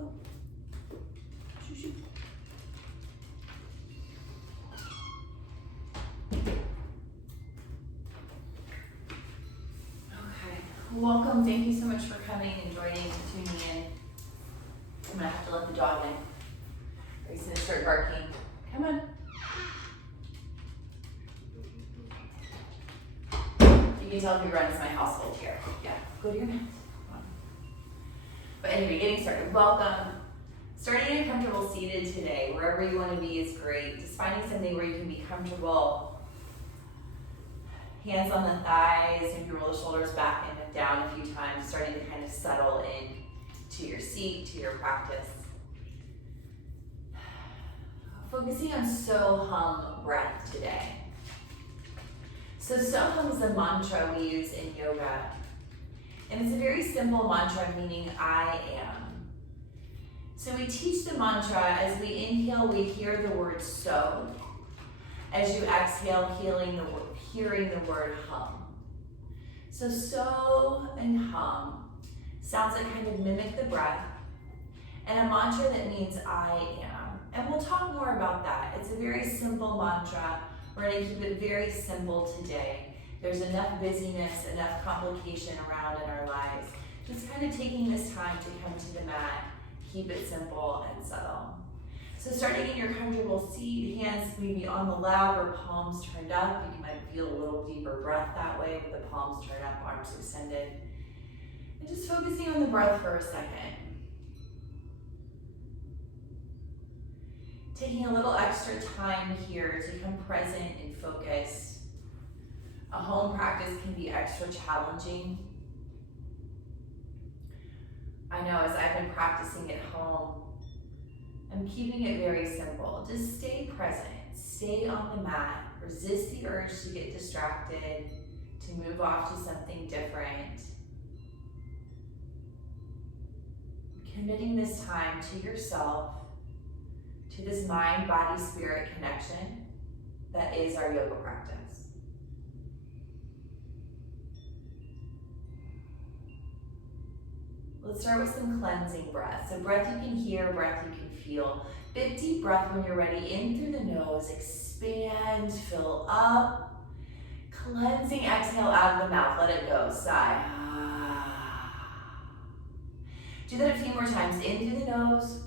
go. Shoo, shoo. Okay, welcome. Thank you so much for coming and joining and tuning in. I'm gonna have to let the dog in. He's gonna start barking. Come on. You can tell who runs my household here. Yeah, go to your mat. But anyway, getting started. Welcome. Starting in a comfortable seated today. Wherever you want to be is great. Just finding something where you can be comfortable. Hands on the thighs. Maybe roll the shoulders back and down a few times. Starting to kind of settle in to your seat, to your practice. Focusing on So Hum breath today. So Hum is a mantra we use in yoga. And it's a very simple mantra meaning I am. So we teach the mantra as we inhale, we hear the word so. As you exhale, hearing the word hum. So and hum sounds that kind of mimic the breath. And a mantra that means I am. And we'll talk more about that. It's a very simple mantra. We're going to keep it very simple today. There's enough busyness, enough complication around in our lives. Just kind of taking this time to come to the mat, keep it simple and subtle. So starting in your comfortable seat, hands maybe on the lap or palms turned up. You might feel a little deeper breath that way with the palms turned up, arms extended. And just focusing on the breath for a second. Taking a little extra time here to become present and focused. A home practice can be extra challenging. I know as I've been practicing at home, I'm keeping it very simple. Just stay present, stay on the mat, resist the urge to get distracted, to move off to something different. Committing this time to yourself, to this mind, body, spirit connection that is our yoga practice. Let's start with some cleansing breath. So breath you can hear, breath you can feel. Big deep breath when you're ready, in through the nose, expand, fill up. Cleansing exhale out of the mouth, let it go, sigh. Do that a few more times, in through the nose.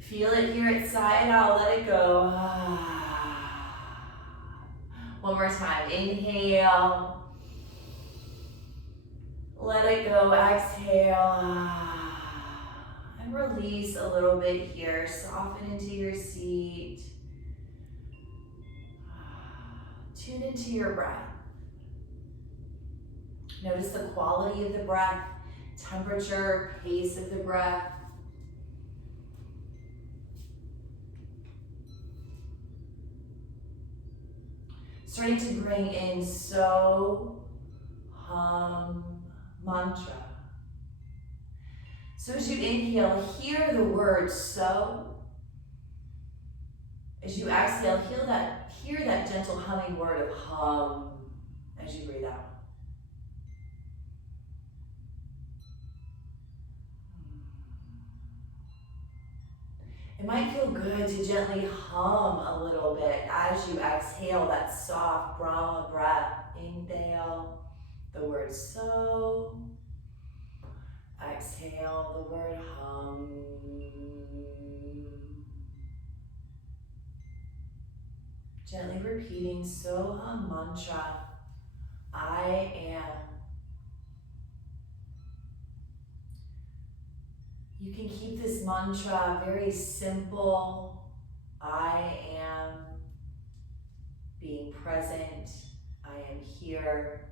Feel it, hear it, sigh it out, let it go. One more time, inhale. Let it go, exhale. And release a little bit here. Soften into your seat. Tune into your breath. Notice the quality of the breath, temperature, pace of the breath. Starting to bring in So Hum mantra. So as you inhale, hear the word so. As you exhale, hear that gentle humming word of hum as you breathe out. It might feel good to gently hum a little bit as you exhale that soft Brahma breath. Inhale the word so. Exhale the word hum. Gently repeating So Hum mantra. I am. You can keep this mantra very simple. I am being present. I am here.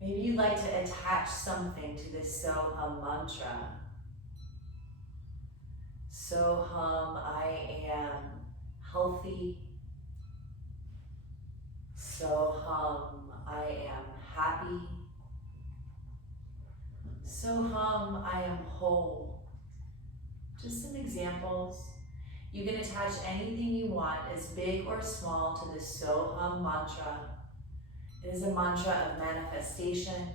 Maybe you'd like to attach something to this So Hum mantra. So Hum, I am healthy. So Hum, I am happy. So Hum, I am whole. Just some examples. You can attach anything you want, as big or small, to this So Hum mantra. It is a mantra of manifestation.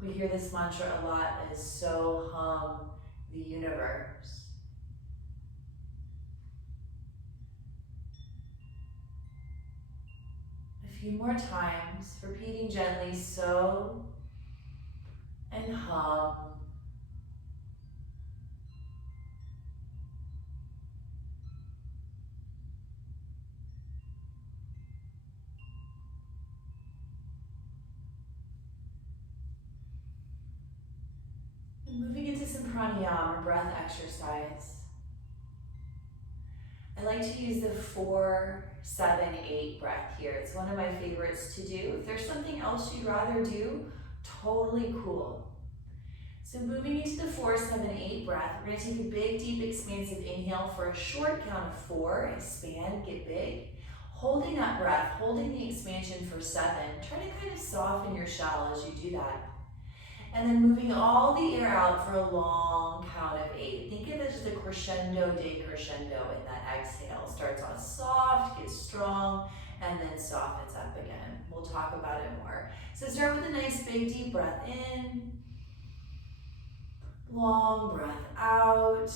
We hear this mantra a lot as so hum the universe. A few more times, repeating gently, so and hum. And moving into some pranayama, breath exercise. I like to use the 4, 7, 8 breath here. It's one of my favorites to do. If there's something else you'd rather do, totally cool. So moving into the 4, 7, 8 breath, we're gonna take a big, deep, expansive inhale for a short count of 4, expand, get big. Holding that breath, holding the expansion for 7. Try to kind of soften your shell as you do that. And then moving all the air out for a long count of 8. Think of it as a crescendo, decrescendo in that exhale. Starts on soft, gets strong, and then softens up again. We'll talk about it more. So start with a nice big deep breath in. Long breath out.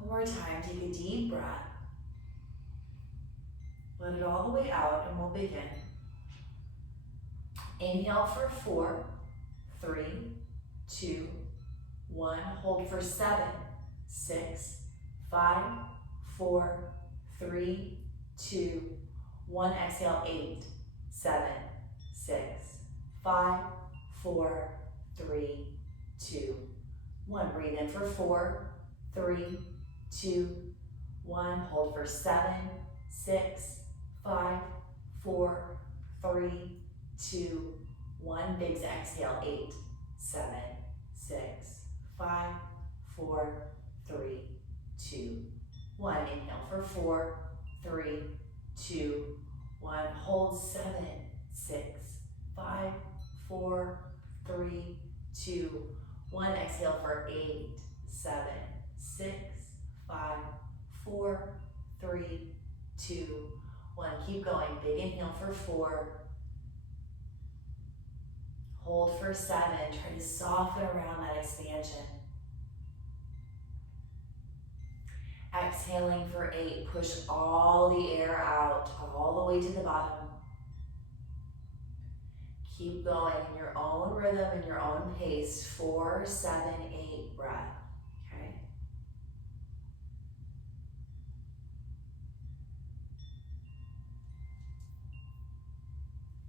One more time, take a deep breath. Let it all the way out and we'll begin. Inhale for 4, 3, 2, 1. Hold for 7, 6, 5, 4, 3, 2, 1. Exhale, 8, 7, 6, 5, 4, 3, 2, 1. Breathe in for 4, 3, 2, 1. Hold for 7, 6, 5, 4, 3, 2, 1. Big exhale, 8, 7, 6, 5, 4, 3, 2, 1. Inhale for 4, 3, 2, 1. Hold 7, 6, 5, 4, 3, 2, 1. Exhale for 8, 7, 6, 5, 4, 3, 2, 1. Keep going. Big inhale for 4. Hold for 7. Try to soften around that expansion. Exhaling for 8. Push all the air out, all the way to the bottom. Keep going in your own rhythm, in your own pace. 4, 7, 8 breath. Okay.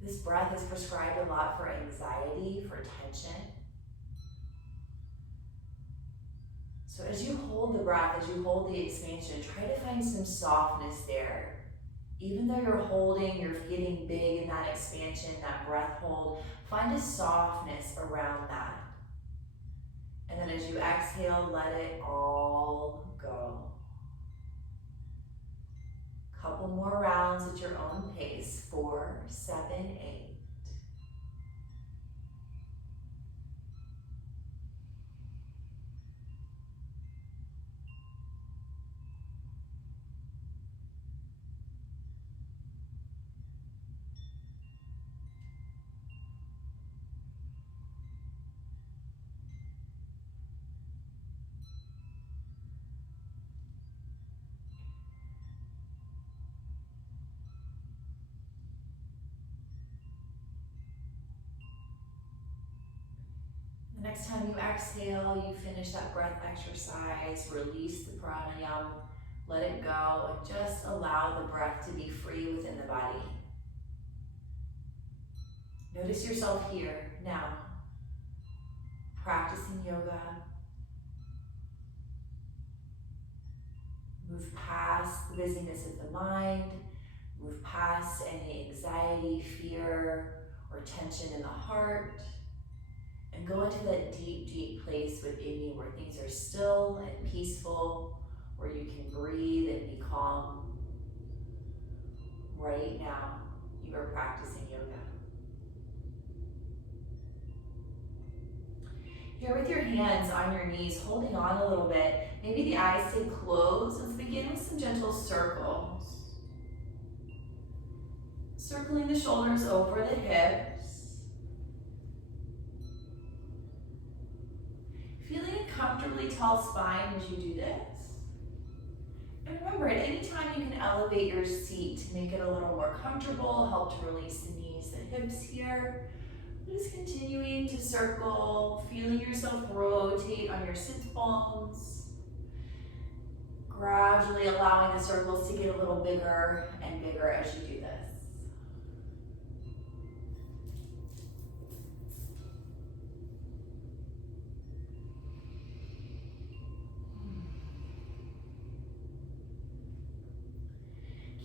This breath is prescribed a lot for anxiety, for tension. So as you hold the breath, as you hold the expansion, try to find some softness there. Even though you're holding, you're getting big in that expansion, that breath hold, find a softness around that. And then as you exhale, let it all go. Couple more rounds at your own pace. 4, 7, 8. Next time you exhale, you finish that breath exercise, release the pranayama, let it go, and just allow the breath to be free within the body. Notice yourself here, now, practicing yoga. Move past the busyness of the mind, move past any anxiety, fear, or tension in the heart. And go into that deep, deep place within you where things are still and peaceful, where you can breathe and be calm. Right now, you are practicing yoga. Here with your hands on your knees, holding on a little bit. Maybe the eyes stay closed. Let's begin with some gentle circles. Circling the shoulders over the hips. tall spine as you do this. And remember, at any time you can elevate your seat to make it a little more comfortable, help to release the knees and hips here. Just continuing to circle, feeling yourself rotate on your sit bones. Gradually allowing the circles to get a little bigger and bigger as you do this.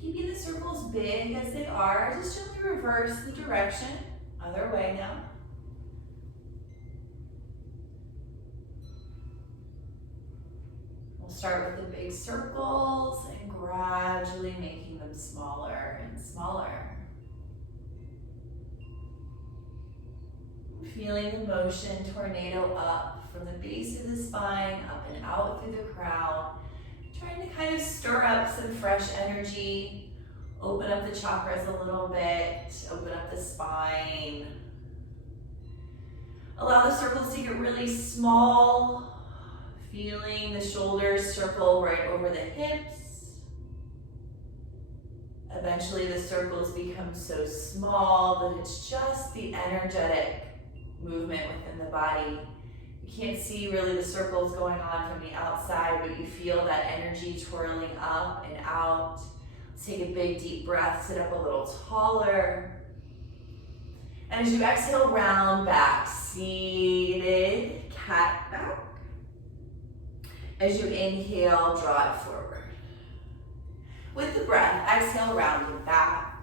Keeping the circles big as they are, just gently reverse the direction. Other way now. We'll start with the big circles and gradually making them smaller and smaller. Feeling the motion tornado up from the base of the spine, up and out through the crown. Trying to kind of stir up some fresh energy, open up the chakras a little bit, open up the spine. Allow the circles to get really small, feeling the shoulders circle right over the hips. Eventually the circles become so small that it's just the energetic movement within the body. You can't see really the circles going on from the outside, but you feel that energy twirling up and out. Let's take a big deep breath, sit up a little taller. And as you exhale, round back, seated, cat back. As you inhale, draw it forward. With the breath, exhale, rounding back.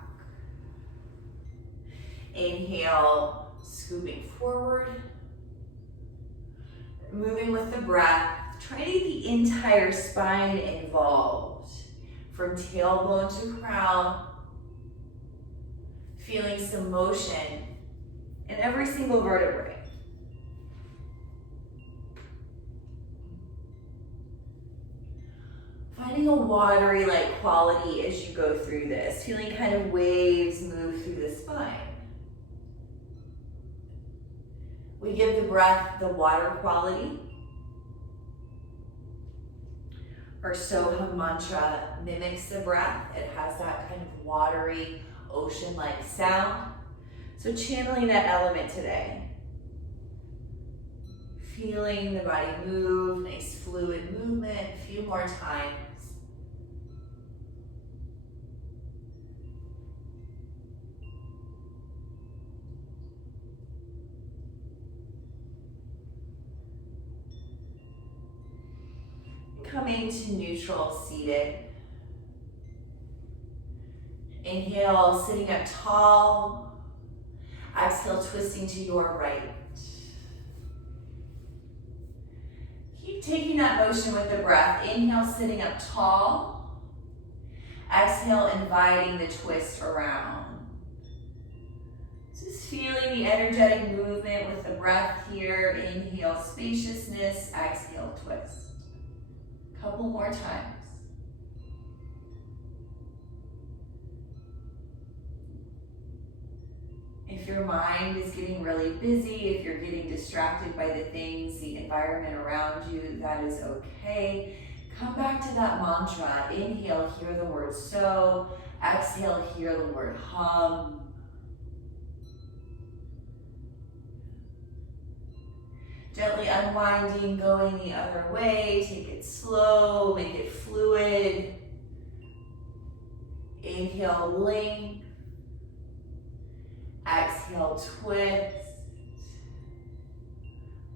Inhale, scooping forward. Moving with the breath, try to get the entire spine involved. From tailbone to crown. Feeling some motion in every single vertebrae. Finding a watery-like quality as you go through this. Feeling kind of waves move through the spine. We give the breath the water quality. Our Soham mantra mimics the breath. It has that kind of watery, ocean-like sound. So channeling that element today. Feeling the body move, nice fluid movement, a few more times. Coming to neutral, seated. Inhale, sitting up tall. Exhale, twisting to your right. Keep taking that motion with the breath. Inhale, sitting up tall. Exhale, inviting the twist around. Just feeling the energetic movement with the breath here. Inhale, spaciousness. Exhale, twist. Couple more times. If your mind is getting really busy, if you're getting distracted by the things, the environment around you, that is okay. Come back to that mantra. Inhale, hear the word so. Exhale, hear the word hum. Gently unwinding, going the other way. Take it slow, make it fluid. Inhale, length. Exhale, twist.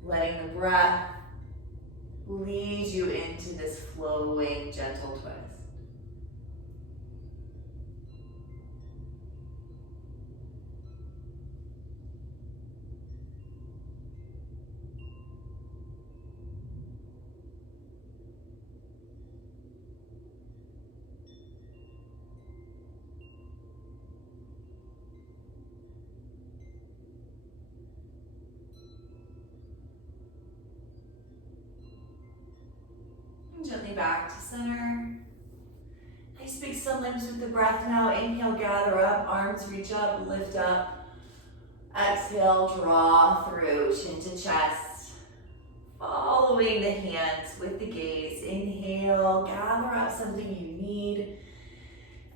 Letting the breath lead you into this flowing, gentle twist. Gently back to center. Nice big sun limbs with the breath now. Inhale, gather up, arms reach up, lift up. Exhale, draw through, chin to chest. Follow following the hands with the gaze. Inhale, gather up something you need.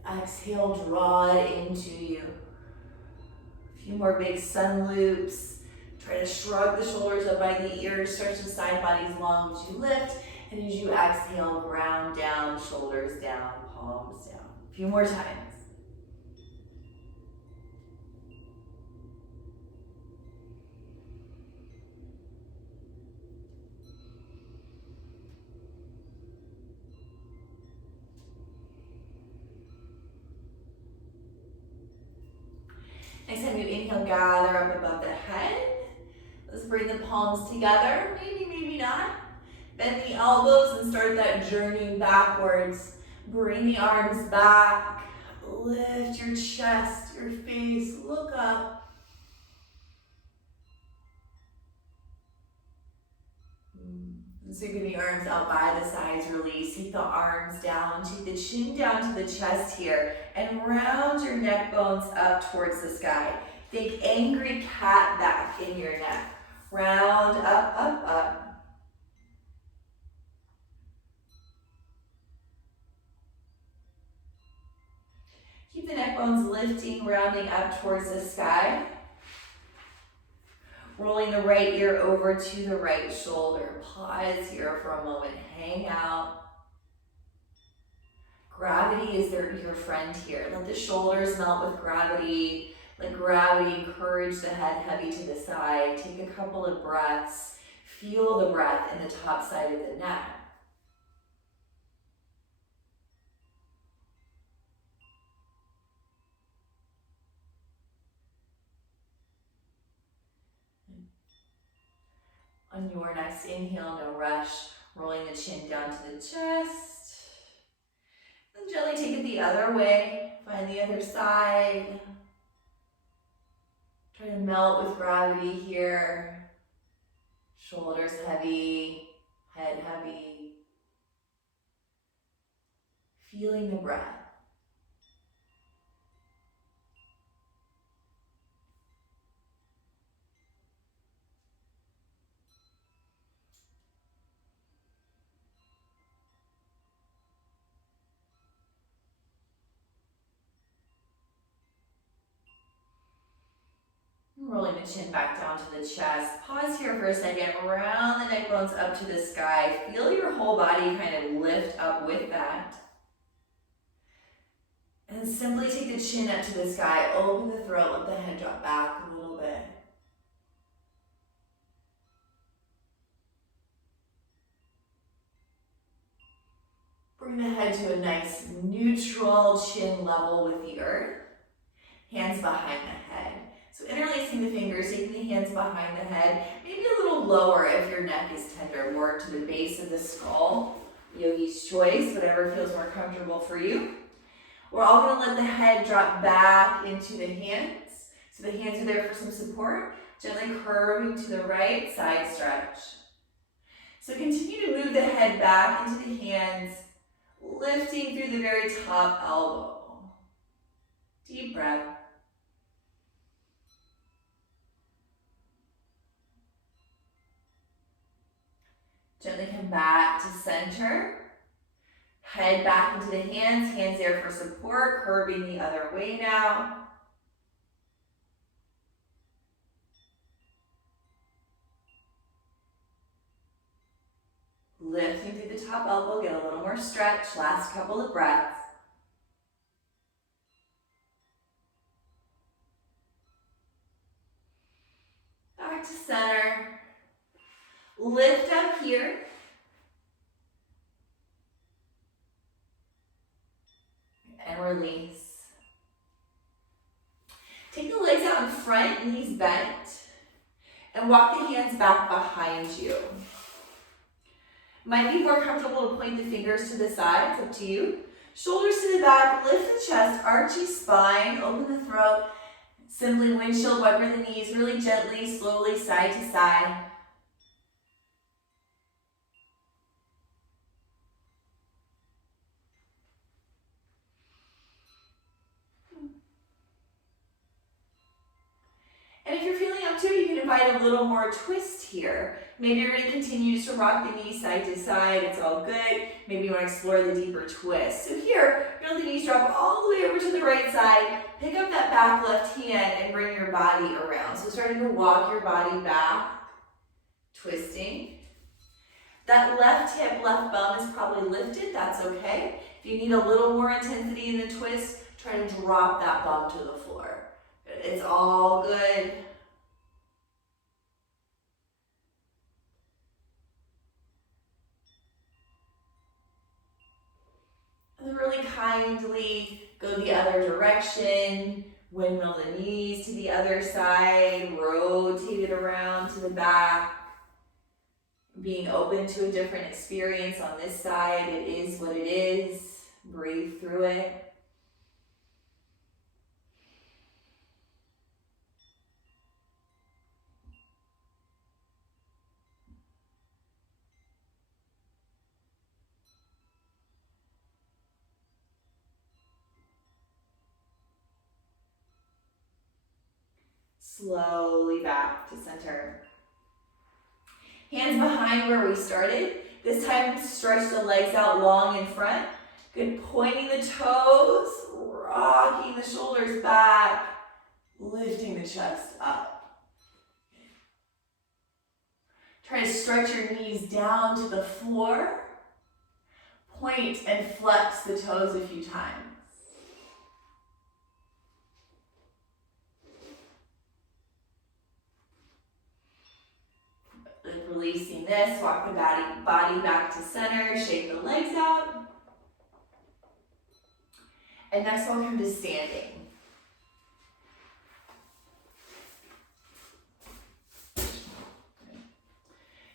Exhale, draw it into you. A few more big sun loops. Try to shrug the shoulders up by the ears, stretch the side bodies long as you lift. And as you exhale, ground down, shoulders down, palms down. A few more times. Next time you inhale, gather up above the head. Let's bring the palms together, maybe not. Bend the elbows and start that journey backwards. Bring the arms back. Lift your chest, your face, look up. Sweeping the arms out by the sides, release. Take the arms down, take the chin down to the chest here, and round your neck bones up towards the sky. Think angry cat back in your neck. Round, up, up, up. Keep the neck bones lifting, rounding up towards the sky. Rolling the right ear over to the right shoulder. Pause here for a moment. Hang out. Gravity is your friend here. Let the shoulders melt with gravity. Let gravity encourage the head heavy to the side. Take a couple of breaths. Feel the breath in the top side of the neck. On your next inhale, no rush, rolling the chin down to the chest. Then gently take it the other way, find the other side. Try to melt with gravity here. Shoulders heavy, head heavy. Feeling the breath. Rolling the chin back down to the chest. Pause here for a second. Round the neck bones up to the sky. Feel your whole body kind of lift up with that. And simply take the chin up to the sky. Open the throat. Let the head drop back a little bit. Bring the head to a nice neutral chin level with the earth. Hands behind the head. So interlacing the fingers, taking the hands behind the head, maybe a little lower if your neck is tender, more to the base of the skull. Yogi's choice, whatever feels more comfortable for you. We're all going to let the head drop back into the hands. So the hands are there for some support. Gently curving to the right, side stretch. So continue to move the head back into the hands, lifting through the very top elbow. Deep breath. Gently come back to center. Head back into the hands, hands there for support, curving the other way now. Lifting through the top elbow, get a little more stretch, last couple of breaths. Back to center. Lift up here. And release. Take the legs out in front, knees bent. And walk the hands back behind you. Might be more comfortable to point the fingers to the sides, up to you. Shoulders to the back, lift the chest, archy spine, open the throat. Simply windshield wiper the knees, really gently, slowly, side to side. And if you're feeling up to it, you can invite find a little more twist here. Maybe you're going to continue just to rock the knees side to side. It's all good. Maybe you want to explore the deeper twist. So here, you're going to let the knees drop all the way over to the right side. Pick up that back left hand and bring your body around. So starting to walk your body back, twisting. That left hip, left bum is probably lifted. That's okay. If you need a little more intensity in the twist, try to drop that bum to the floor. It's all good. And really kindly go the other direction. Windmill the knees to the other side. Rotate it around to the back. Being open to a different experience on this side. It is what it is. Breathe through it. Slowly back to center. Hands behind where we started. This time stretch the legs out long in front. Good, pointing the toes, rocking the shoulders back, lifting the chest up. Try to stretch your knees down to the floor. Point and flex the toes a few times. Releasing this, walk the body back to center, shake the legs out. And next we'll come to standing.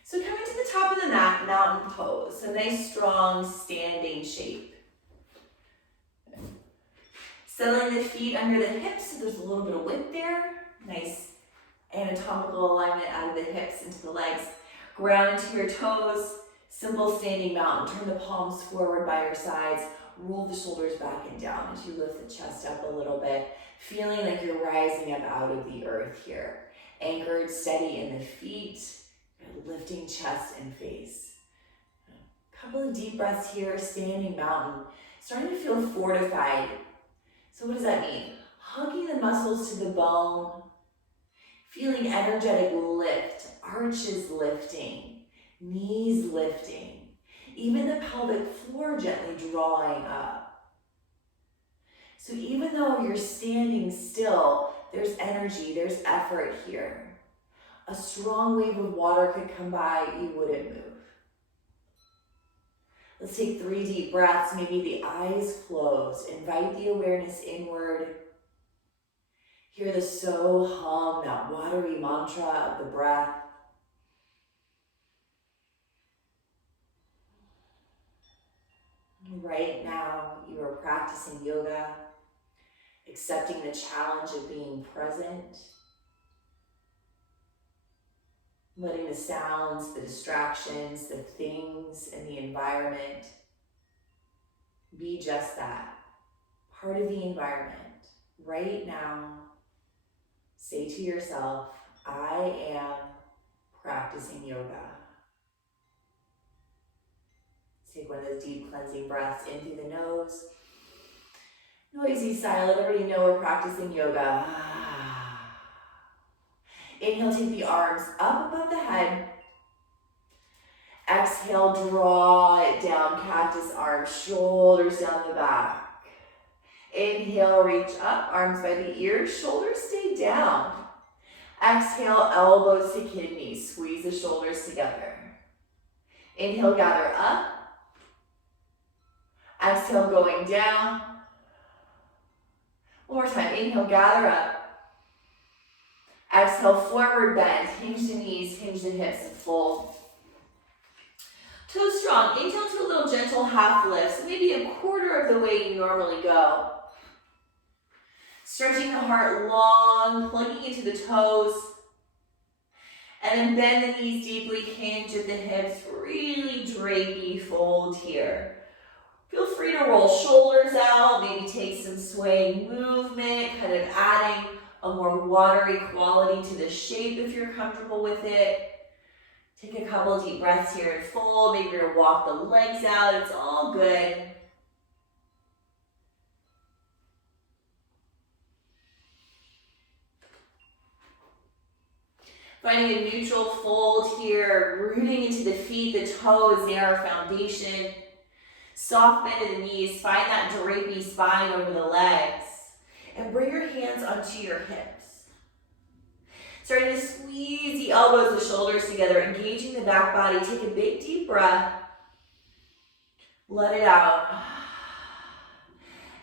So coming to the top of the mat, mountain pose, a nice strong standing shape. Settling the feet under the hips so there's a little bit of width there. Nice anatomical alignment out of the hips into the legs. Ground into your toes, simple standing mountain. Turn the palms forward by your sides. Roll the shoulders back and down as you lift the chest up a little bit, feeling like you're rising up out of the earth here. Anchored steady in the feet, lifting chest and face. A couple of deep breaths here, standing mountain. Starting to feel fortified. So what does that mean? Hugging the muscles to the bone, feeling energetic lift, arches lifting, knees lifting, even the pelvic floor gently drawing up. So even though you're standing still, there's energy, there's effort here. A strong wave of water could come by, you wouldn't move. Let's take 3 deep breaths, maybe the eyes closed. Invite the awareness inward. Hear the so hum, that watery mantra of the breath. Right now, you are practicing yoga, accepting the challenge of being present, letting the sounds, the distractions, the things in the environment be just that, part of the environment. Right now, say to yourself, I am practicing yoga. Take one of those deep cleansing breaths in through the nose. Noisy sigh, let everybody know we're practicing yoga. Inhale, take the arms up above the head. Exhale, draw it down, cactus arms, shoulders down the back. Inhale, reach up, arms by the ears, shoulders stay down. Exhale, elbows to kidneys, squeeze the shoulders together. Inhale, gather up. Exhale, going down. One more time, inhale, gather up. Exhale, forward bend, hinge the knees, hinge the hips, and fold. Toes strong, inhale to a little gentle half lift, so maybe a quarter of the way you normally go. Stretching the heart long, plugging into the toes. And then bend the knees deeply, hinge at the hips, really drapey fold here. Feel free to roll shoulders out, maybe take some swaying movement, kind of adding a more watery quality to the shape if you're comfortable with it. Take a couple deep breaths here and fold. Maybe you're gonna walk the legs out. It's all good. Finding a neutral fold here, rooting into the feet, the toes, they are our foundation. Soft bend of the knees, find that drapey spine over the legs. And bring your hands onto your hips. Starting to squeeze the elbows, the shoulders together, engaging the back body. Take a big deep breath. Let it out.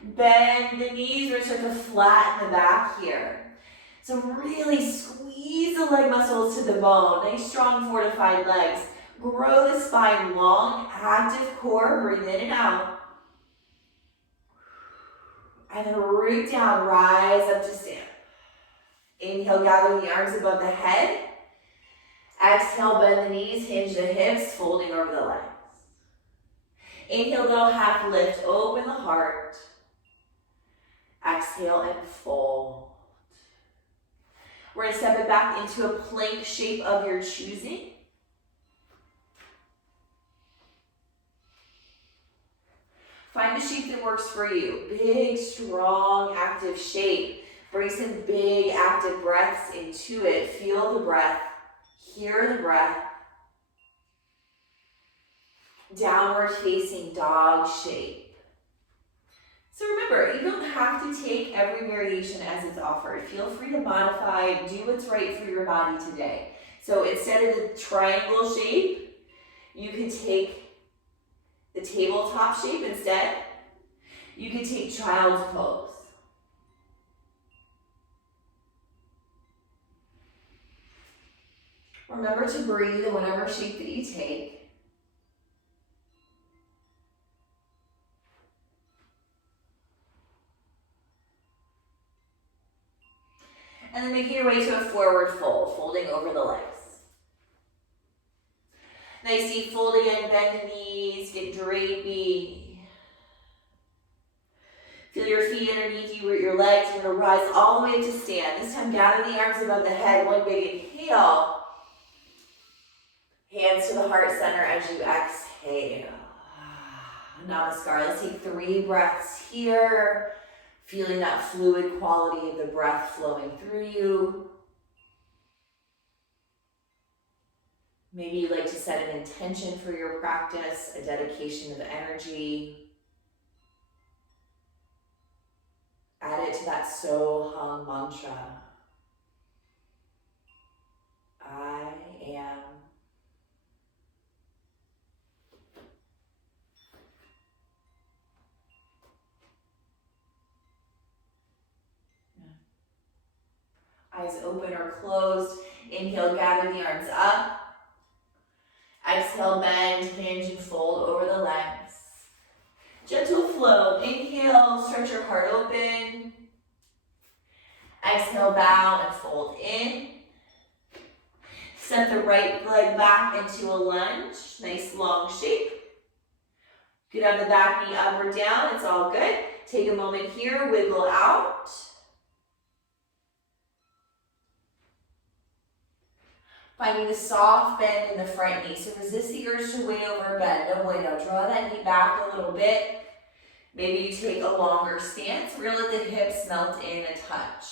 Bend the knees, we're going to start to flatten the back here. So really squeeze the leg muscles to the bone. Nice, strong, fortified legs. Grow the spine long, active core. Breathe in and out. And then root down, rise up to stand. Inhale, gather the arms above the head. Exhale, bend the knees, hinge the hips, folding over the legs. Inhale, little half lift, open the heart. Exhale and fold. We're going to step it back into a plank shape of your choosing. Find a shape that works for you. Big, strong, active shape. Bring some big, active breaths into it. Feel the breath. Hear the breath. Downward facing dog shape. So remember, you don't have to take every variation as it's offered. Feel free to modify, do what's right for your body today. So instead of the triangle shape, you can take the tabletop shape instead. You can take child's pose. Remember to breathe in whatever shape that you take. And then making your way to a forward fold, folding over the legs. Nice deep fold again, bend the knees, get drapey. Feel your feet underneath you, root your legs. You're gonna rise all the way up to stand. This time, gather the arms above the head, one big inhale. Hands to the heart center as you exhale. Namaskar. Let's take 3 breaths here. Feeling that fluid quality of the breath flowing through you. Maybe you'd like to set an intention for your practice, a dedication of energy. Add it to that So-Hum mantra. I am. Eyes open or closed. Inhale, gather the arms up. Exhale, bend, hinge, and fold over the legs. Gentle flow. Inhale, stretch your heart open. Exhale, bow and fold in. Step the right leg back into a lunge. Nice long shape. You could have the back knee up or down. It's all good. Take a moment here, wiggle out. Finding the soft bend in the front knee. So resist the urge to way over bend. No bueno. Draw that knee back a little bit. Maybe you take a longer stance. We're going to let the hips melt in a touch.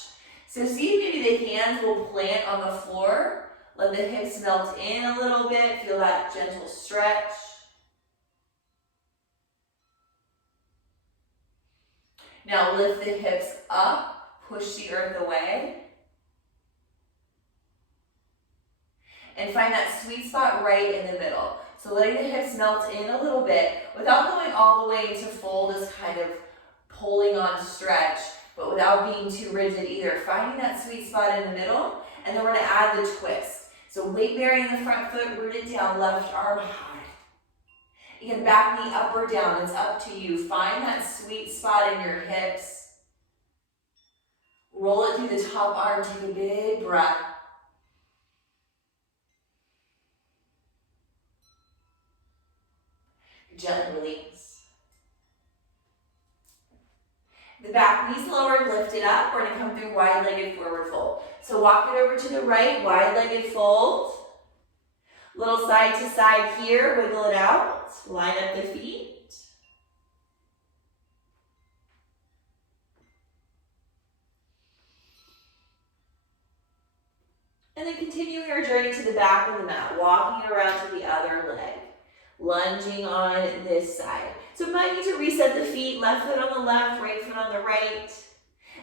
So see if maybe the hands will plant on the floor. Let the hips melt in a little bit. Feel that gentle stretch. Now lift the hips up. Push the earth away. And find that sweet spot right in the middle. So letting the hips melt in a little bit without going all the way into fold, this kind of pulling on stretch, but without being too rigid either. Finding that sweet spot in the middle, and then we're gonna add the twist. So weight bearing the front foot, rooted down, left arm high. Again, back knee up or down, it's up to you. Find that sweet spot in your hips. Roll it through the top arm, take a big breath. Gently release. The back knee's lowered, lift it up. We're gonna come through wide-legged forward fold. So walk it over to the right, wide-legged fold. Little side to side here, wiggle it out. Line up the feet. And then continuing our journey to the back of the mat, walking around to the other leg, lunging on this side. So you might need to reset the feet, left foot on the left, right foot on the right.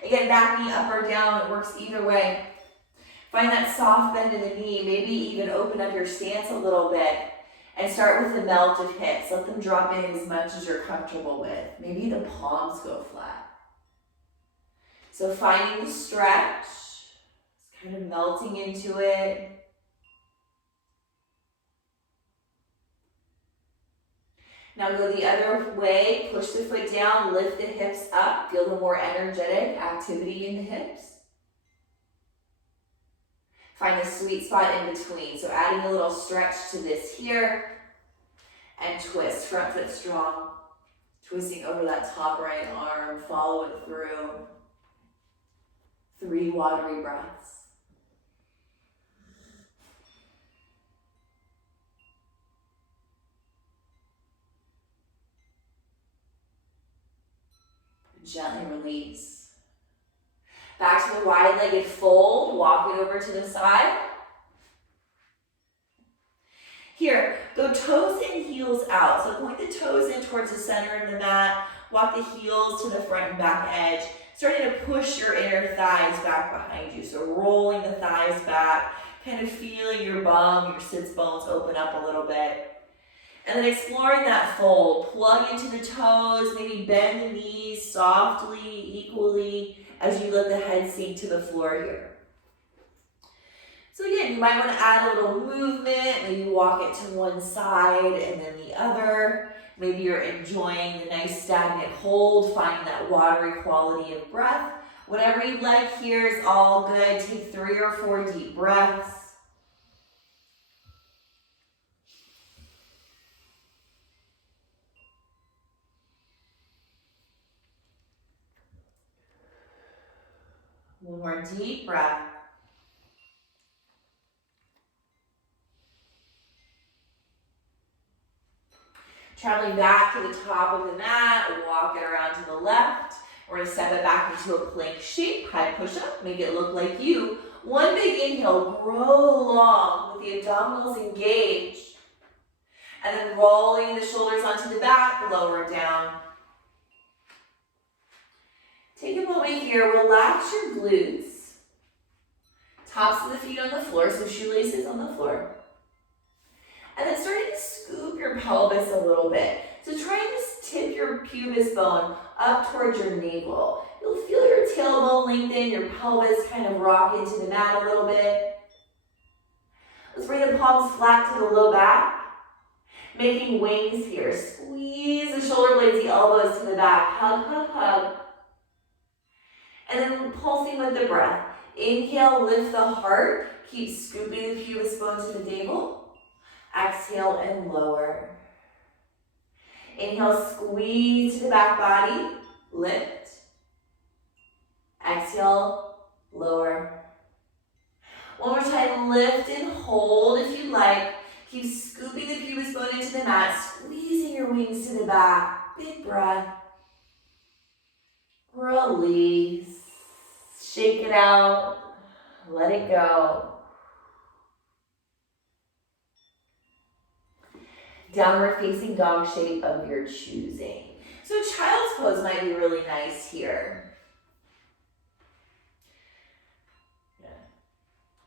Again, back knee up or down, it works either way. Find that soft bend in the knee, maybe even open up your stance a little bit and start with the melt of hips. Let them drop in as much as you're comfortable with. Maybe the palms go flat. So finding the stretch, kind of melting into it. Now go the other way, push the foot down, lift the hips up, feel the more energetic activity in the hips. Find the sweet spot in between. So adding a little stretch to this here and twist, front foot strong. Twisting over that top right arm, follow it through. 3 watery breaths. Gently release. Back to the wide-legged fold. Walk it over to the side. Here, go toes and heels out. So point the toes in towards the center of the mat. Walk the heels to the front and back edge. Starting to push your inner thighs back behind you. So rolling the thighs back, kind of feeling your bum, your sits bones open up a little bit. And then exploring that fold, plug into the toes, maybe bend the knees softly, equally, as you let the head sink to the floor here. So again, you might want to add a little movement, maybe walk it to one side and then the other. Maybe you're enjoying the nice stagnant hold, finding that watery quality of breath. Whatever you'd like here is all good. Take 3 or 4 deep breaths. One more deep breath. Traveling back to the top of the mat, walk it around to the left. We're going to step it back into a plank shape, high push-up, make it look like you. One big inhale, grow long with the abdominals engaged. And then rolling the shoulders onto the back, lower down. Take a moment here, relax your glutes. Tops of the feet on the floor, so shoelaces on the floor. And then starting to scoop your pelvis a little bit. So try and tip your pubis bone up towards your navel. You'll feel your tailbone lengthen, your pelvis kind of rock into the mat a little bit. Let's bring the palms flat to the low back. Making wings here. Squeeze the shoulder blades, the elbows to the back. Hug, hug, hug. And then pulsing with the breath. Inhale, lift the heart. Keep scooping the pubis bone to the navel. Exhale and lower. Inhale, squeeze to the back body. Lift. Exhale, lower. One more time, lift and hold if you like. Keep scooping the pubis bone into the mat, squeezing your wings to the back. Big breath. Release. Shake it out. Let it go. Downward facing dog shape of your choosing. So child's pose might be really nice here.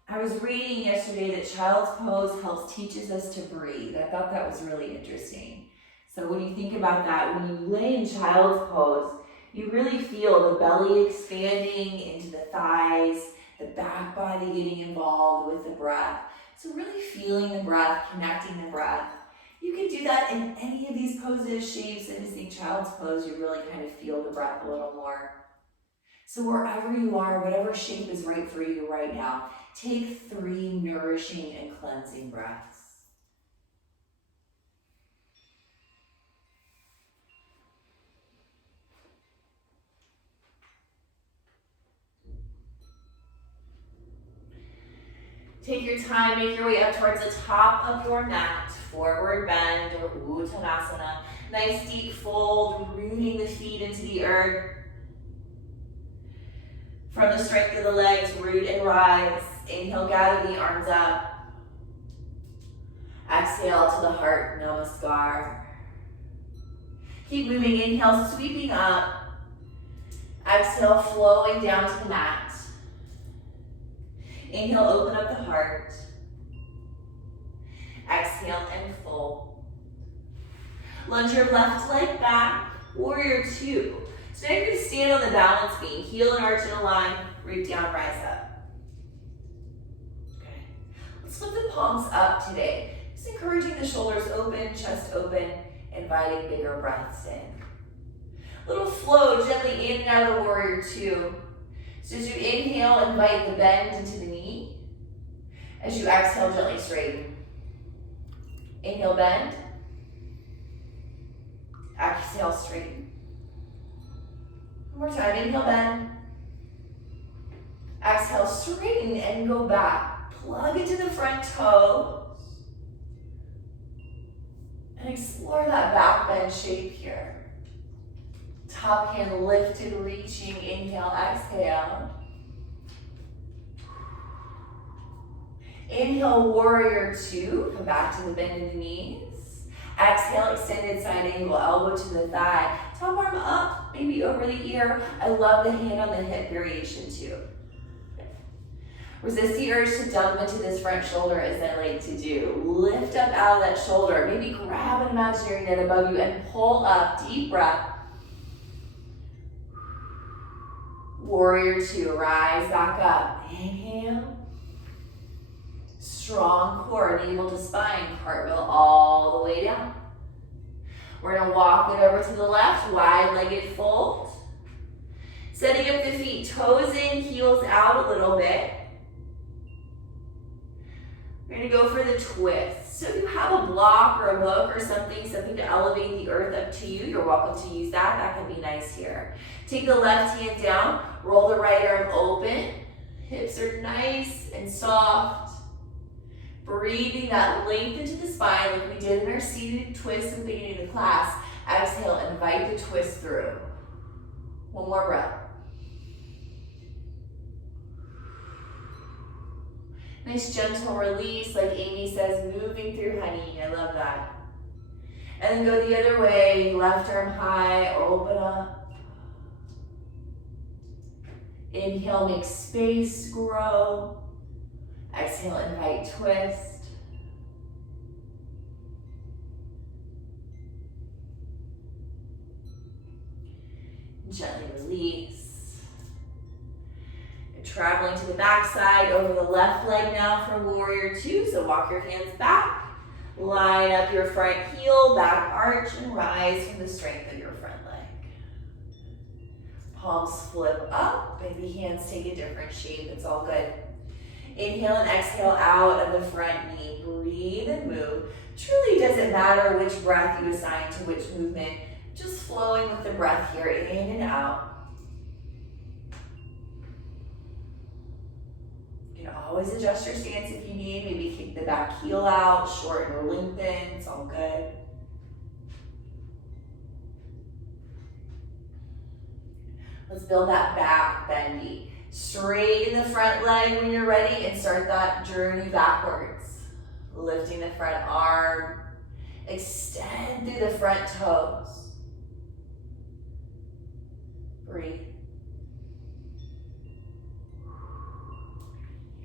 I was reading yesterday that child's pose helps teaches us to breathe. I thought that was really interesting. So when you think about that, when you lay in child's pose, you really feel the belly expanding into the thighs, the back body getting involved with the breath. So really feeling the breath, connecting the breath. You can do that in any of these poses, shapes, and just think child's pose, you really kind of feel the breath a little more. So wherever you are, whatever shape is right for you right now, take 3 nourishing and cleansing breaths. Take your time, make your way up towards the top of your mat. Forward bend or Uttanasana. Nice deep fold, rooting the feet into the earth. From the strength of the legs, root and rise. Inhale, gather the arms up. Exhale to the heart, namaskar. Keep moving, inhale, sweeping up. Exhale, flowing down to the mat. Inhale, open up the heart. Exhale and fold. Lunge your left leg back, warrior two. So now you're going to stand on the balance beam, heel and arch in a line, root down, rise up. Okay. Let's lift the palms up today. Just encouraging the shoulders open, chest open, inviting bigger breaths in. Little flow gently in and out of the warrior two. So as you inhale, invite the bend into the knee. As you exhale, gently straighten. Inhale, bend. Exhale, straighten. One more time, inhale, bend. Exhale, straighten and go back. Plug into the front toes. And explore that back bend shape here. Top hand lifted, reaching, inhale, exhale. Inhale, warrior two, come back to the bend of the knees. Exhale, extended side angle, elbow to the thigh. Top arm up, maybe over the ear. I love the hand on the hip variation too. Resist the urge to dump into this front shoulder as I like to do. Lift up out of that shoulder. Maybe grab an imaginary net above you and pull up, deep breath. Warrior two, rise back up. Inhale. Strong core, navel to spine, cartwheel all the way down. We're gonna walk it over to the left, wide-legged fold. Setting up the feet, toes in, heels out a little bit. We're gonna go for the twist. So if you have a block or a book or something to elevate the earth up to you, you're welcome to use that. That can be nice here. Take the left hand down, roll the right arm open. Hips are nice and soft. Breathing that length into the spine like we did in our seated twist at the beginning of the class. Exhale, invite the twist through. One more breath. Nice gentle release, like Amy says, moving through honey. I love that. And then go the other way, left arm high, open up. Inhale, make space, grow. Exhale, invite twist. Gently release. You're traveling to the back side, over the left leg now for warrior two. So walk your hands back. Line up your front heel, back arch, and rise from the strength of your front leg. Palms flip up, maybe hands take a different shape. It's all good. Inhale and exhale out of the front knee. Breathe and move. Truly doesn't matter which breath you assign to which movement. Just flowing with the breath here, in and out. You can always adjust your stance if you need. Maybe kick the back heel out, shorten or lengthen. It's all good. Let's build that back bendy. Straighten the front leg when you're ready and start that journey backwards. Lifting the front arm. Extend through the front toes. Breathe.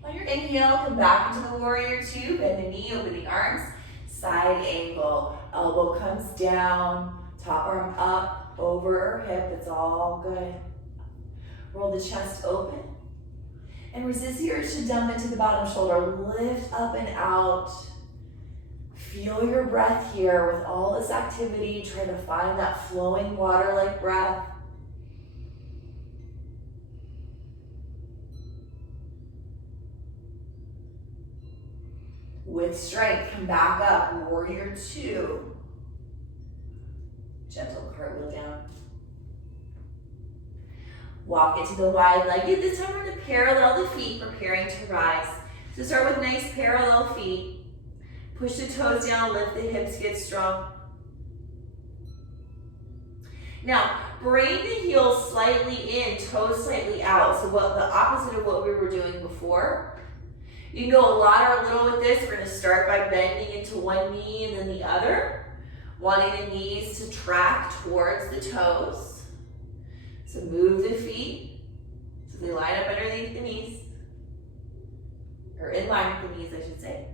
On your inhale, come back into the warrior two. Bend the knee, open the arms. Side angle. Elbow comes down. Top arm up, over hip. It's all good. Roll the chest open. And resist the urge to dump into the bottom shoulder. Lift up and out. Feel your breath here with all this activity. Try to find that flowing water-like breath. With strength, come back up. Warrior two. Gentle cartwheel down. Walk into the wide legged. This time we're going to parallel the feet, preparing to rise. So start with nice parallel feet. Push the toes down, lift the hips, get strong. Now, bring the heels slightly in, toes slightly out. So what the opposite of what we were doing before. You can go a lot or a little with this. We're gonna start by bending into one knee and then the other, wanting the knees to track towards the toes. So move the feet so they line up underneath the knees, or in line with the knees, I should say.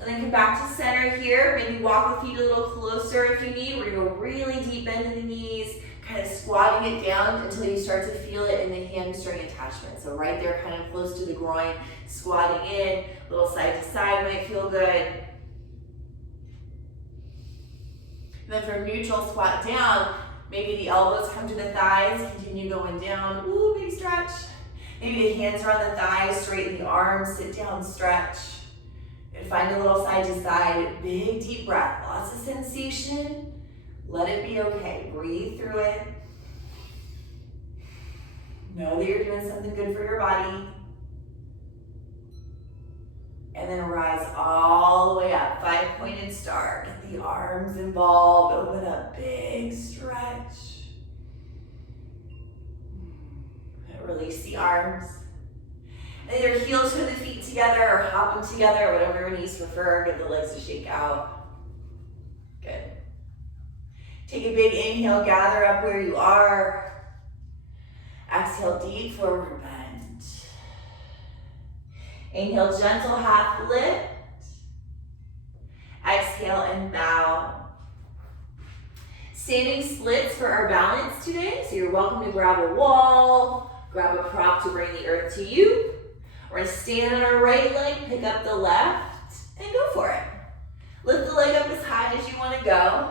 And then come back to center here. Maybe walk the feet a little closer if you need. We're gonna go really deep into the knees, kind of squatting it down until you start to feel it in the hamstring attachment. So right there, kind of close to the groin, squatting in, little side to side might feel good. And then for neutral squat down, maybe the elbows come to the thighs, continue going down. Ooh, big stretch. Maybe the hands are on the thighs, straighten the arms, sit down, stretch. And find a little side to side, big deep breath, lots of sensation. Let it be okay, breathe through it. Know that you're doing something good for your body. And then rise all the way up, 5-pointed star. Get the arms involved, open up, big stretch. And release the arms. Either heel to the feet together or hop them together, whatever your knees prefer. Get the legs to shake out. Good. Take a big inhale, gather up where you are. Exhale, deep forward bend. Inhale, gentle half lift. Exhale and bow. Standing splits for our balance today. So you're welcome to grab a wall, grab a prop to bring the earth to you. We're gonna stand on our right leg, pick up the left, and go for it. Lift the leg up as high as you wanna go.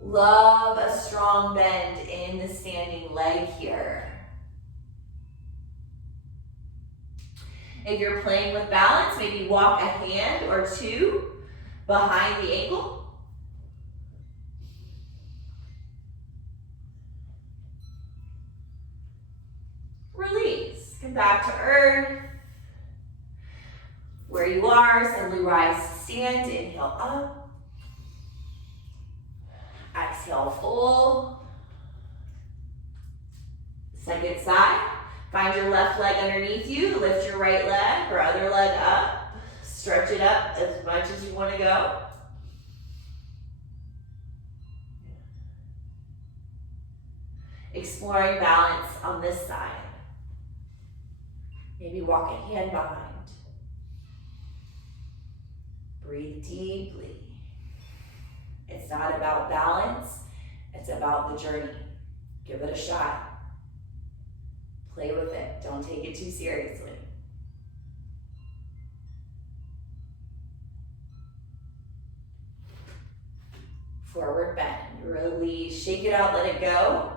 Love a strong bend in the standing leg here. If you're playing with balance, maybe walk a hand or two behind the ankle. Release, come back to earth. Where you are, simply rise to stand, inhale up. Exhale, fold. Second side. Find your left leg underneath you. Lift your right leg or other leg up. Stretch it up as much as you want to go. Exploring balance on this side. Maybe walk a hand behind. Breathe deeply. It's not about balance, it's about the journey. Give it a shot. Play with it, don't take it too seriously. Forward bend, release, shake it out, let it go.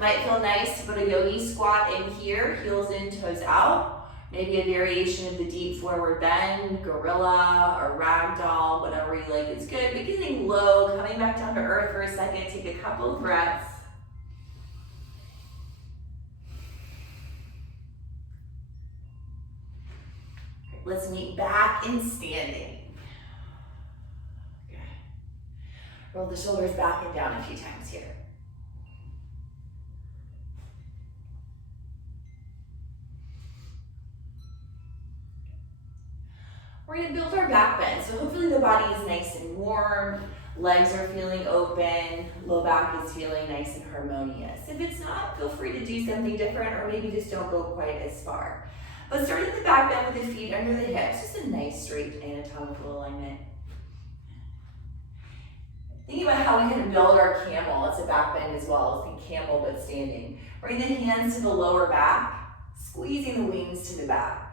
Might feel nice to put a yogi squat in here, heels in, toes out. Maybe a variation of the deep forward bend, gorilla or ragdoll, whatever you like is good. But getting low, coming back down to earth for a second, take a couple of breaths. Let's meet back in standing. Good. Roll the shoulders back and down a few times here. We're going to build our back bend. So hopefully the body is nice and warm, legs are feeling open, low back is feeling nice and harmonious. If it's not, feel free to do something different or maybe just don't go quite as far. But starting the back bend with the feet under the hips, just a nice straight anatomical alignment. Thinking about how we can build our camel. It's a back bend as well. Think camel but standing. Bring the hands to the lower back, squeezing the wings to the back.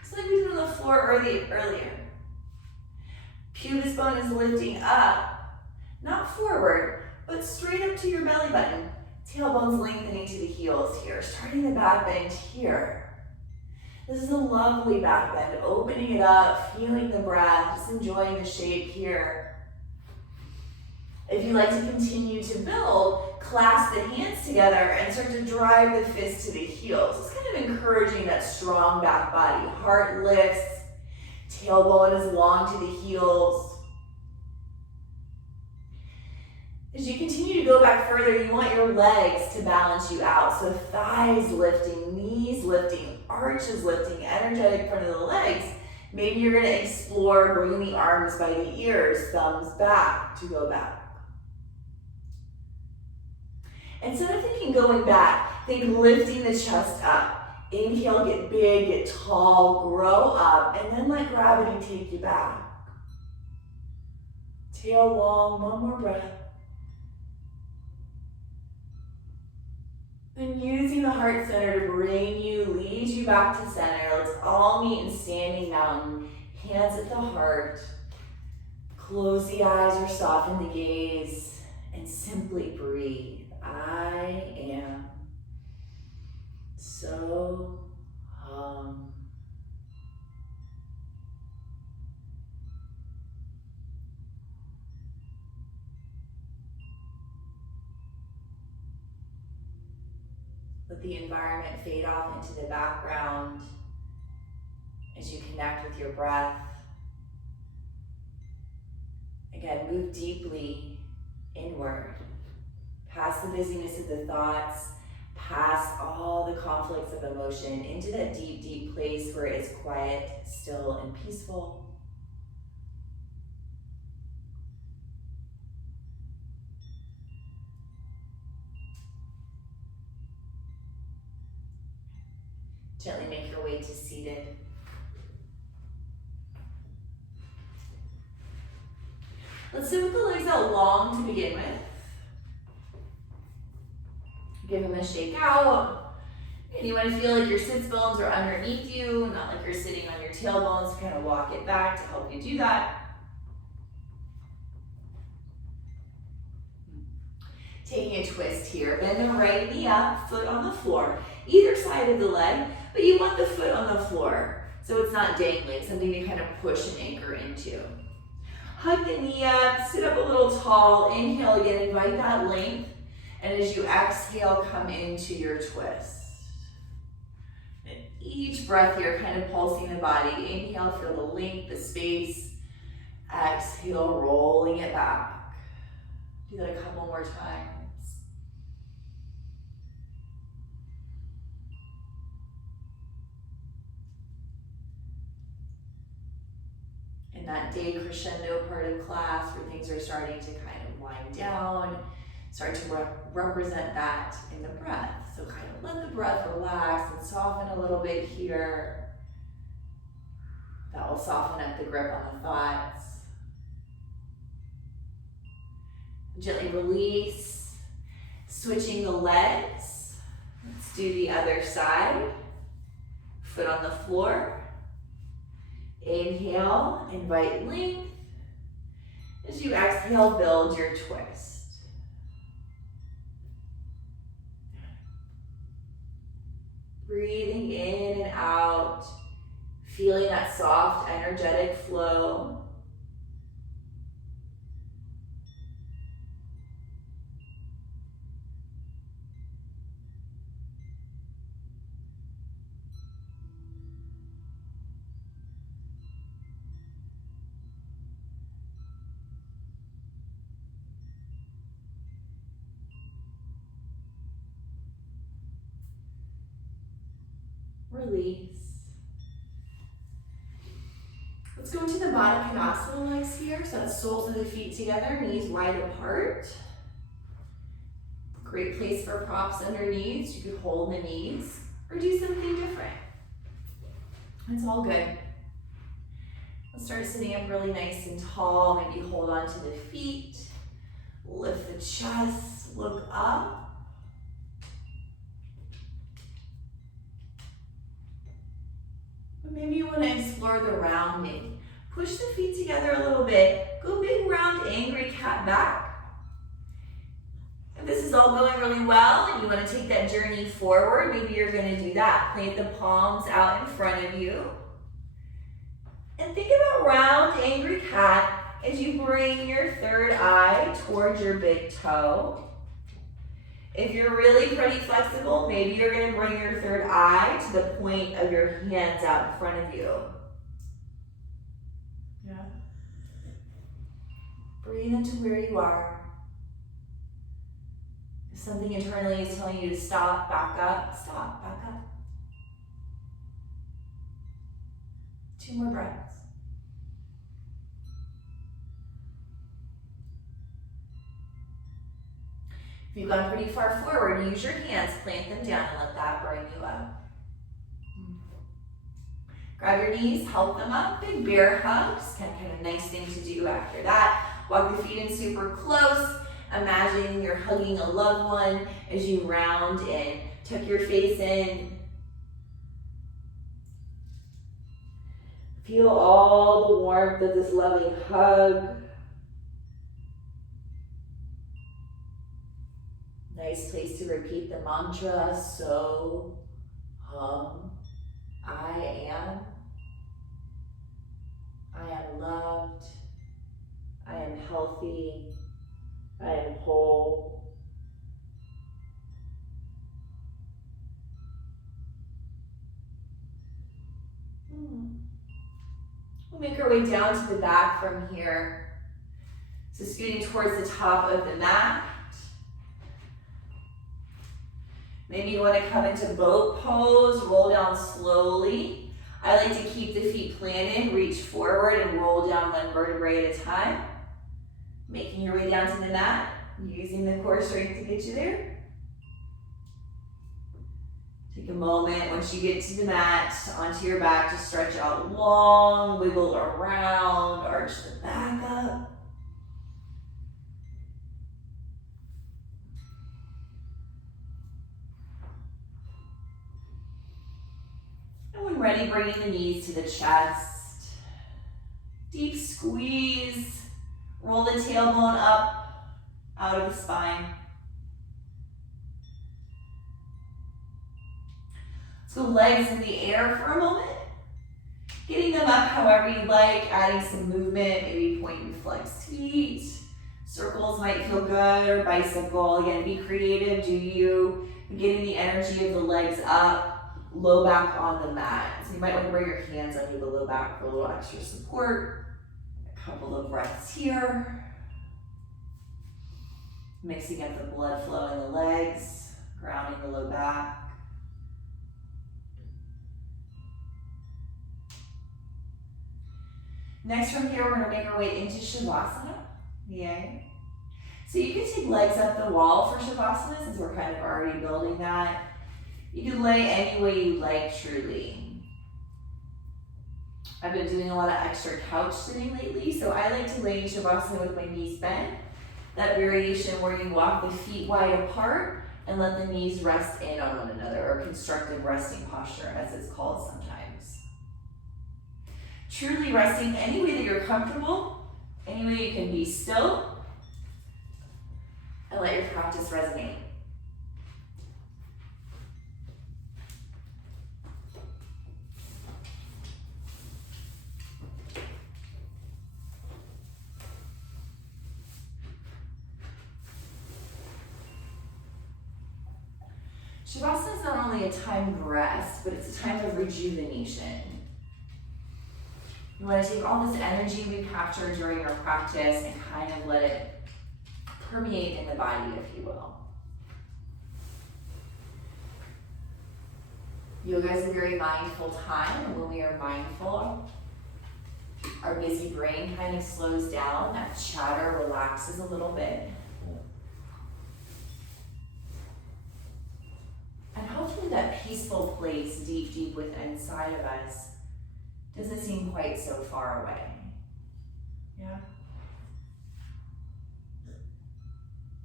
Just like we did on the floor earlier. Pubis bone is lifting up, not forward, but straight up to your belly button. Tailbone's lengthening to the heels here, starting the back bend here. This is a lovely back bend, opening it up, feeling the breath, just enjoying the shape here. If you like to continue to build, clasp the hands together and start to drive the fists to the heels. It's kind of encouraging that strong back body. Heart lifts, tailbone is long to the heels. As you continue to go back further, you want your legs to balance you out. So thighs lifting, knees lifting, arches lifting, energetic front of the legs. Maybe you're gonna explore bringing the arms by the ears, thumbs back to go back. Instead of thinking going back, think lifting the chest up. Inhale, get big, get tall, grow up, and then let gravity take you back. Tail long, one more breath. And using the heart center to bring you, lead you back to center. Let's all meet in standing mountain. Hands at the heart. Close the eyes or soften the gaze and simply breathe. I am so hum. Let the environment fade off into the background as you connect with your breath. Again, move deeply inward, past the busyness of the thoughts, past all the conflicts of emotion, into that deep, deep place where it's quiet, still, and peaceful. Gently make your way to seated. Let's sit with the legs out long to begin with. Give them a shake out. And you want to feel like your sits bones are underneath you, not like you're sitting on your tailbones. Kind of walk it back to help you do that. Taking a twist here. Bend the right knee up, foot on the floor. Either side of the leg, but you want the foot on the floor so it's not dangling, something to kind of push and anchor into. Hug the knee up, sit up a little tall. Inhale again, invite that length. And as you exhale, come into your twist. And each breath here, kind of pulsing the body. Inhale, feel the length, the space. Exhale, rolling it back. Do that a couple more times. In that day crescendo part of class where things are starting to kind of wind down, start to represent that in the breath. So kind of let the breath relax and soften a little bit here. That will soften up the grip on the thoughts. Gently release, switching the legs. Let's do the other side. Foot on the floor. Inhale, invite length. As you exhale, build your twist. Breathing in and out, feeling that soft, energetic flow. Release. Let's go into the Baddha Konasana legs here. So that's soles of the feet together, knees wide apart. Great place for props underneath. You could hold the knees or do something different. It's all good. Let's start sitting up really nice and tall. Maybe hold on to the feet. Lift the chest, look up. Maybe you want to explore the rounding. Push the feet together a little bit. Go big, round, angry cat back. If this is all going really well and you want to take that journey forward, maybe you're going to do that. Plant the palms out in front of you. And think about round, angry cat as you bring your third eye towards your big toe. If you're really pretty flexible, maybe you're going to bring your third eye to the point of your hands out in front of you. Yeah. Breathe into where you are. If something internally is telling you to stop, back up, stop, back up. 2 more breaths. If you've gone pretty far forward, use your hands, plant them down, and let that bring you up. Grab your knees, help them up, big bear hug, just kind of nice thing to do after that. Walk the feet in super close. Imagine you're hugging a loved one as you round in. Tuck your face in. Feel all the warmth of this loving hug. Nice place to repeat the mantra, so, I am. I am loved. I am healthy. I am whole. We'll make our way down to the back from here. So scooting towards the top of the mat. Maybe you want to come into boat pose, roll down slowly. I like to keep the feet planted, reach forward and roll down 1 vertebrae at a time. Making your way down to the mat, using the core strength to get you there. Take a moment, once you get to the mat, onto your back, to stretch out long, wiggle around, arch the back up. Ready, bringing the knees to the chest. Deep squeeze. Roll the tailbone up, out of the spine. Let's go legs in the air for a moment. Getting them up however you like, adding some movement, maybe point and flex feet. Circles might feel good, or bicycle. Again, be creative, do you. Getting the energy of the legs up. Low back on the mat. So you might want to bring your hands under the low back for a little extra support. A couple of breaths here. Mixing up the blood flow in the legs, grounding the low back. Next from here, we're going to make our way into Shavasana. Yay. So you can take legs up the wall for Shavasana since we're kind of already building that. You can lay any way you like, truly. I've been doing a lot of extra couch sitting lately, so I like to lay in Shavasana with my knees bent. That variation where you walk the feet wide apart and let the knees rest in on one another, or constructive resting posture, as it's called sometimes. Truly resting any way that you're comfortable, any way you can be still, and let your practice resonate. Shavasana is not only a time of rest, but it's a time of rejuvenation. You want to take all this energy we captured during our practice and kind of let it permeate in the body, if you will. Yoga is a very mindful time, and when we are mindful, our busy brain kind of slows down, that chatter relaxes a little bit. And hopefully that peaceful place deep, deep within inside of us doesn't seem quite so far away. Yeah?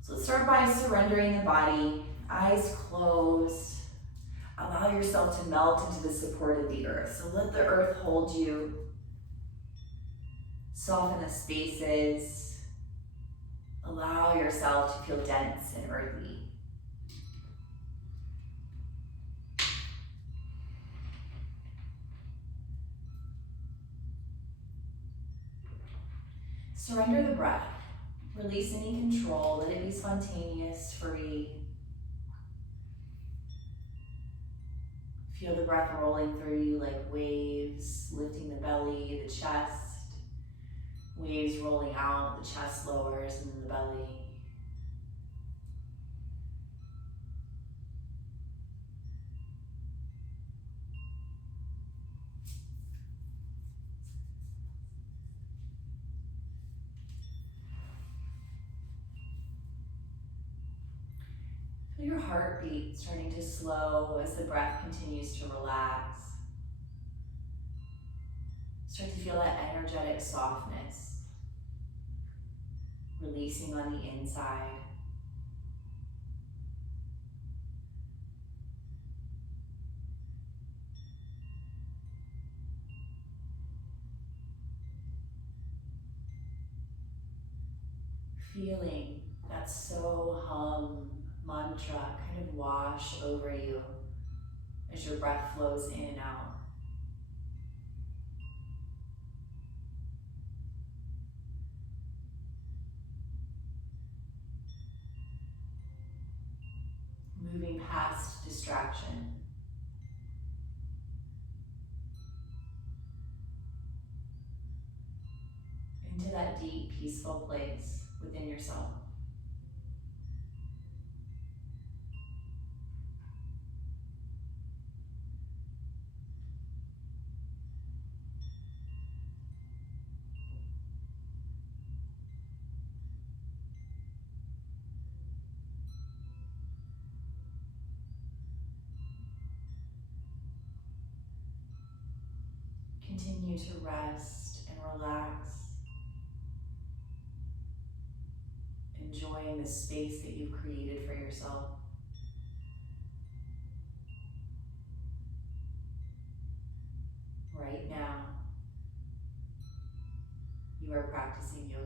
So let's start by surrendering the body, eyes closed. Allow yourself to melt into the support of the earth. So let the earth hold you. Soften the spaces. Allow yourself to feel dense and earthy. Surrender the breath. Release any control. Let it be spontaneous, free. Feel the breath rolling through you like waves, lifting the belly, the chest. Waves rolling out, the chest lowers, and then the belly. Feel your heartbeat starting to slow as the breath continues to relax. Start to feel that energetic softness, releasing on the inside. Feeling that so hum mantra kind of wash over you as your breath flows in and out. Moving past distraction. Into that deep, peaceful place within yourself. Continue to rest and relax, enjoying the space that you've created for yourself. Right now, you are practicing yoga.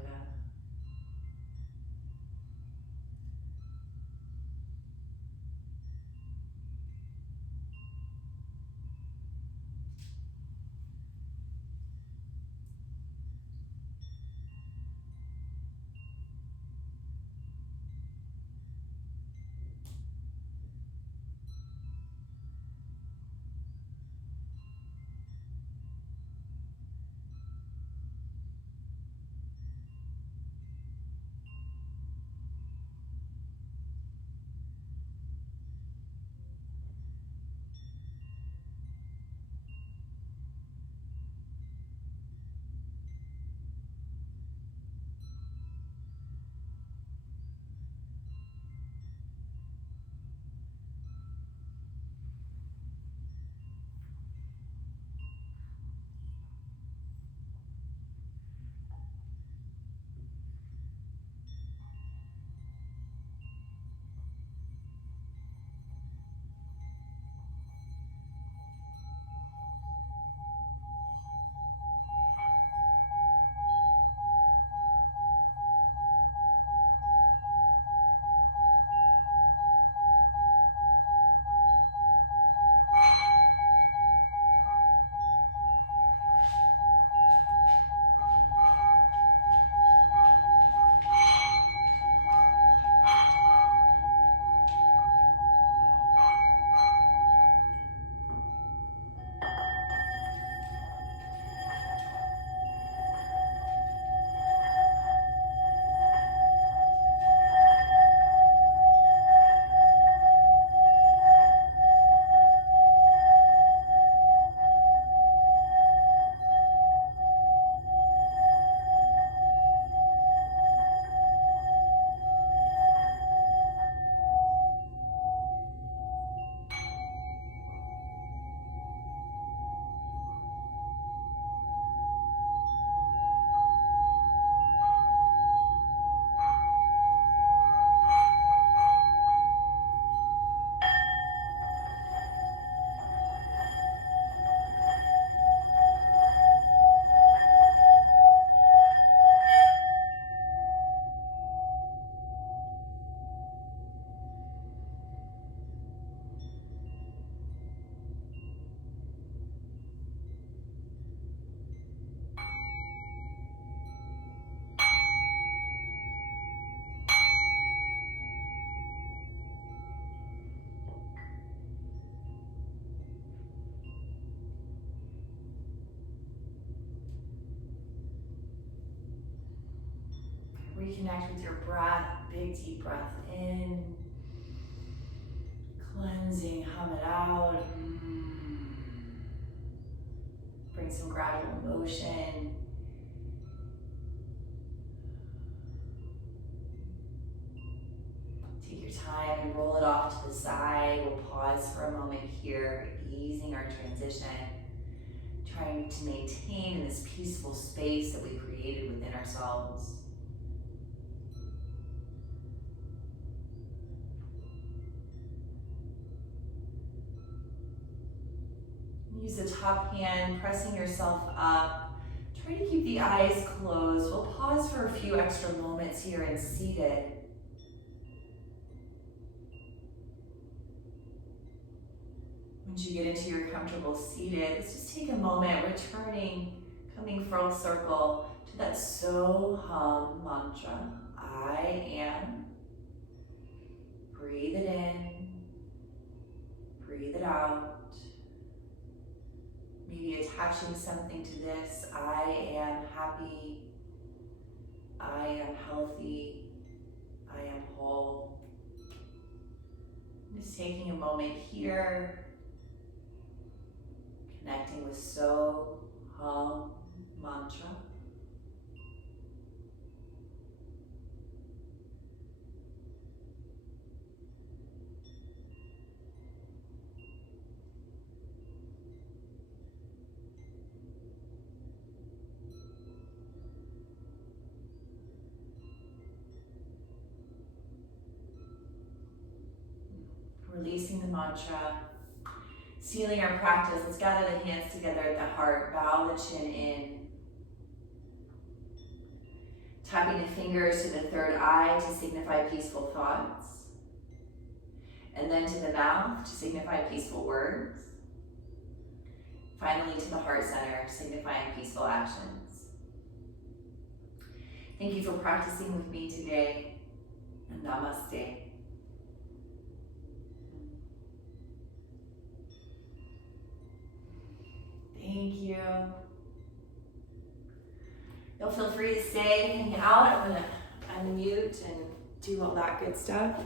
Reconnect with your breath. Big deep breath in. Cleansing, hum it out. Bring some gradual motion. Take your time and roll it off to the side. We'll pause for a moment here, easing our transition, trying to maintain this peaceful space that we created within ourselves. Use the top hand, pressing yourself up. Try to keep the eyes closed. We'll pause for a few extra moments here and seated. Once you get into your comfortable seated, let's just take a moment, returning, coming full circle to that So-Hum mantra. I am. Breathe it in. Breathe it out. Maybe attaching something to this. I am happy. I am healthy. I am whole. Just taking a moment here, connecting with So-Hum mantra. Releasing the mantra, sealing our practice. Let's gather the hands together at the heart, bow the chin in. Tapping the fingers to the third eye to signify peaceful thoughts. And then to the mouth to signify peaceful words. Finally to the heart center, signifying peaceful actions. Thank you for practicing with me today, and namaste. Thank you. You'll feel free to stay, hang out. I'm gonna unmute and do all that good stuff.